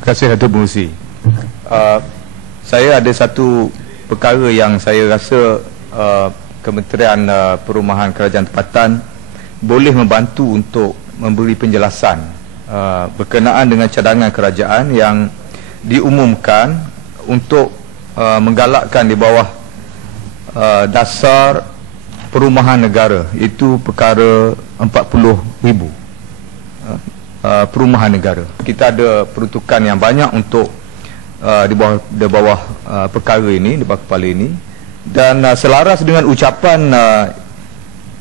Terima kasih Datuk Pengurusi. Uh, saya ada satu perkara yang saya rasa uh, Kementerian uh, Perumahan Kerajaan Tempatan boleh membantu untuk memberi penjelasan uh, berkenaan dengan cadangan kerajaan yang diumumkan untuk uh, menggalakkan di bawah uh, dasar perumahan negara itu perkara 40 ribu uh, perumahan negara. Kita ada peruntukan yang banyak untuk uh, di bawah di bawah uh, perkara ini, di bawah kepala ini dan uh, selaras dengan ucapan uh,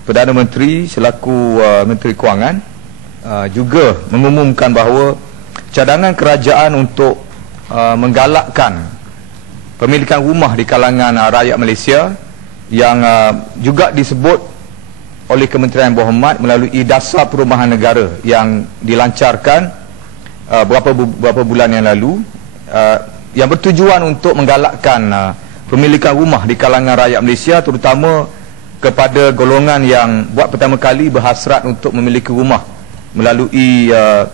Perdana Menteri selaku uh, Menteri Kewangan uh, juga mengumumkan bahawa cadangan kerajaan untuk uh, menggalakkan pemilikan rumah di kalangan uh, rakyat Malaysia yang uh, juga disebut oleh Kementerian Berhormat melalui dasar perumahan negara yang dilancarkan uh, beberapa beberapa bulan yang lalu uh, yang bertujuan untuk menggalakkan uh, pemilikan rumah di kalangan rakyat Malaysia terutama kepada golongan yang buat pertama kali berhasrat untuk memiliki rumah melalui uh,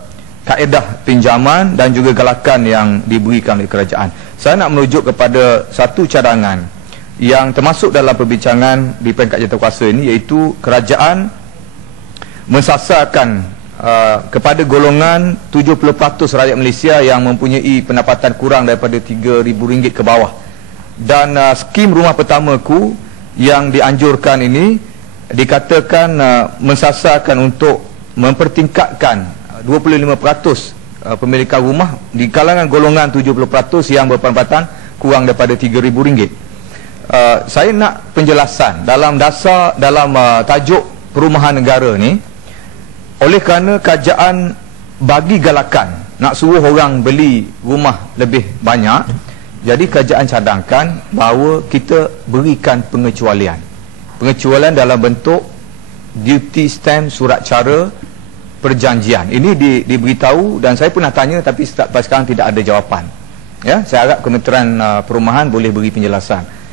kaedah pinjaman dan juga galakan yang diberikan oleh kerajaan. Saya nak merujuk kepada satu cadangan yang termasuk dalam perbincangan di peringkat jawatankuasa ini iaitu kerajaan mensasarkan uh, kepada golongan 70% rakyat Malaysia yang mempunyai pendapatan kurang daripada RM3,000 ke bawah. Dan uh, skim rumah pertamaku yang dianjurkan ini dikatakan uh, mensasarkan untuk mempertingkatkan 25% uh, pemilikan rumah di kalangan golongan 70% yang berpendapatan kurang daripada RM3,000 Uh, saya nak penjelasan dalam dasar dalam uh, tajuk perumahan negara ni oleh kerana kerajaan bagi galakan nak suruh orang beli rumah lebih banyak jadi kerajaan cadangkan bahawa kita berikan pengecualian. Pengecualian dalam bentuk duty stamp surat cara perjanjian. Ini di, diberitahu dan saya pernah tanya tapi sekarang tidak ada jawapan. Ya saya harap Kementerian uh, Perumahan boleh beri penjelasan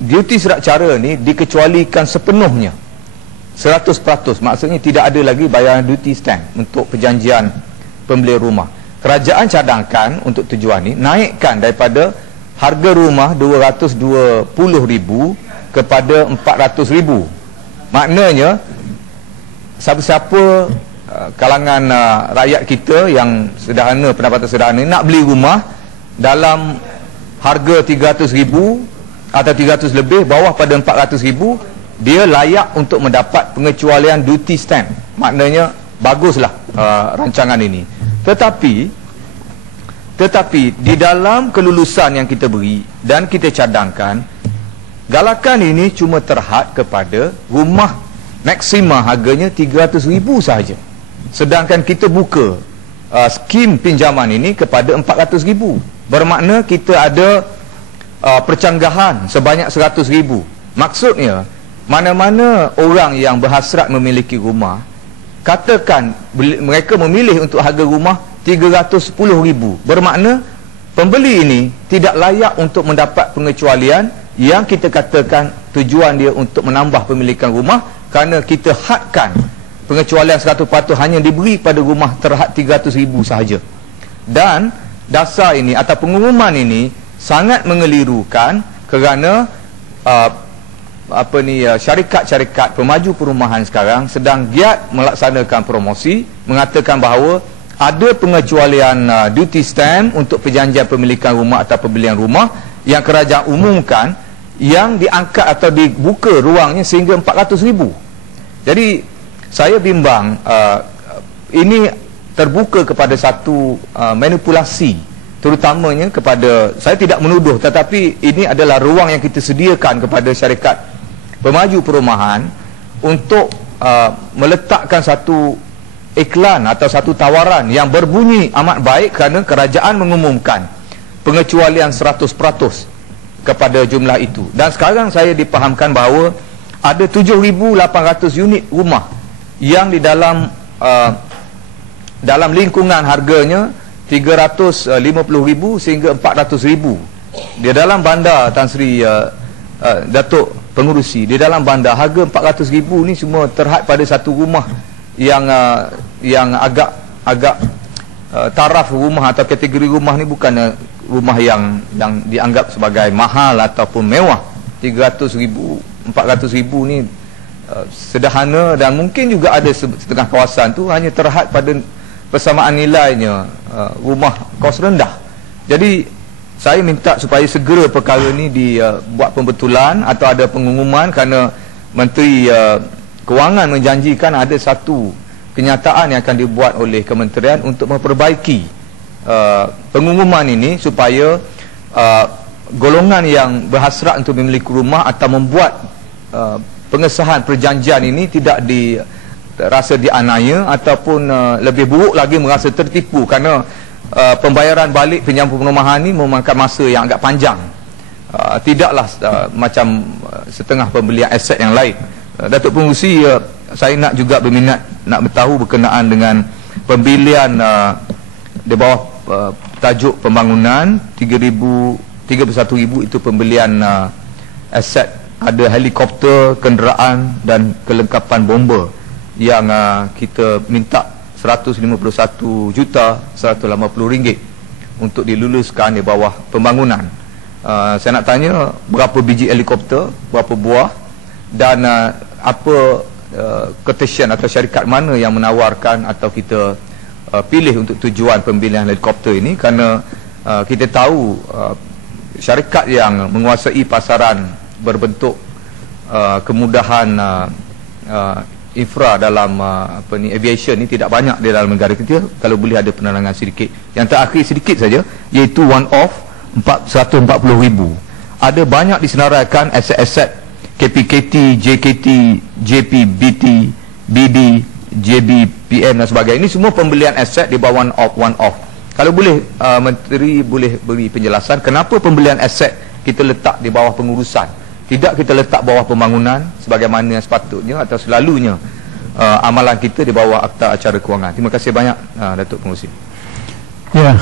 duty surat cara ni dikecualikan sepenuhnya. 100% maksudnya tidak ada lagi bayaran duty stamp untuk perjanjian pembeli rumah. Kerajaan cadangkan untuk tujuan ni naikkan daripada harga rumah 220 ribu kepada 400 ribu. Maknanya siapa-siapa uh, kalangan uh, rakyat kita yang sederhana pendapatan sederhana nak beli rumah dalam harga 300 ribu atau 300 lebih bawah pada 400 ribu dia layak untuk mendapat pengecualian duty stamp. Maknanya baguslah uh, rancangan ini. Tetapi tetapi di dalam kelulusan yang kita beri dan kita cadangkan galakan ini cuma terhad kepada rumah maksima harganya 300 ribu sahaja. Sedangkan kita buka uh, skim pinjaman ini kepada 400 ribu. Bermakna kita ada uh, percanggahan sebanyak 100 ribu. Maksudnya mana-mana orang yang berhasrat memiliki rumah katakan mereka memilih untuk harga rumah 310 ribu. Bermakna pembeli ini tidak layak untuk mendapat pengecualian yang kita katakan tujuan dia untuk menambah pemilikan rumah kerana kita hadkan pengecualian 100% hanya diberi pada rumah terhad 300 ribu sahaja. Dan dasar ini atau pengumuman ini sangat mengelirukan kerana uh, apa ni uh, syarikat-syarikat pemaju perumahan sekarang sedang giat melaksanakan promosi mengatakan bahawa ada pengecualian uh, duty stamp untuk perjanjian pemilikan rumah atau pembelian rumah yang kerajaan umumkan yang diangkat atau dibuka ruangnya sehingga 400 ribu. Jadi saya bimbang uh, ini terbuka kepada satu uh, manipulasi terutamanya kepada saya tidak menuduh tetapi ini adalah ruang yang kita sediakan kepada syarikat pemaju perumahan untuk uh, meletakkan satu iklan atau satu tawaran yang berbunyi amat baik kerana kerajaan mengumumkan pengecualian 100% kepada jumlah itu. Dan sekarang saya dipahamkan bahawa ada 7,800 unit rumah yang di dalam uh, dalam lingkungan harganya 350 ribu sehingga 400 ribu. Di dalam bandar Tan Sri uh, uh, Datuk Pengurusi di dalam bandar harga 400 ribu ni semua terhad pada satu rumah yang uh, yang agak agak uh, taraf rumah atau kategori rumah ni bukan uh, rumah yang yang dianggap sebagai mahal ataupun mewah. 300 ribu 400 ribu ni uh, sederhana dan mungkin juga ada setengah kawasan tu hanya terhad pada persamaan nilainya uh, rumah kos rendah. Jadi saya minta supaya segera perkara ni dibuat uh, pembetulan atau ada pengumuman kerana Menteri uh, Kewangan menjanjikan ada satu kenyataan yang akan dibuat oleh kementerian untuk memperbaiki uh, pengumuman ini supaya uh, golongan yang berhasrat untuk memiliki rumah atau membuat uh, pengesahan perjanjian ini tidak di rasa dianaya ataupun uh, lebih buruk lagi merasa tertipu kerana uh, pembayaran balik pinjam perumahan ini memakan masa yang agak panjang. Uh, tidaklah uh, macam uh, setengah pembelian aset yang lain. Uh, Datuk Pengurusi uh, saya nak juga berminat nak bertahu berkenaan dengan pembelian uh, di bawah uh, tajuk pembangunan. 3000 31000 itu pembelian uh, aset. Ada helikopter, kenderaan dan kelengkapan bomba yang uh, kita minta 151 juta 180 ringgit untuk diluluskan di bawah pembangunan. Uh, saya nak tanya berapa biji helikopter, berapa buah dan uh, apa Uh, ketesian atau syarikat mana yang menawarkan atau kita uh, pilih untuk tujuan pembelian helikopter ini kerana uh, kita tahu uh, syarikat yang menguasai pasaran berbentuk uh, kemudahan uh, uh, infra dalam uh, apa ni aviation ni tidak banyak di dalam negara kita kalau boleh ada penerangan sedikit yang terakhir sedikit saja iaitu one off 440 ribu ada banyak disenaraikan aset-aset KPKT, JKT, JP, BT, BB, JB, PM dan sebagainya. Ini semua pembelian aset di bawah one off, one off. Kalau boleh, uh, Menteri boleh beri penjelasan kenapa pembelian aset kita letak di bawah pengurusan. Tidak kita letak bawah pembangunan sebagaimana yang sepatutnya atau selalunya uh, amalan kita di bawah Akta Acara Kewangan. Terima kasih banyak uh, Datuk Pengurusi. Ya.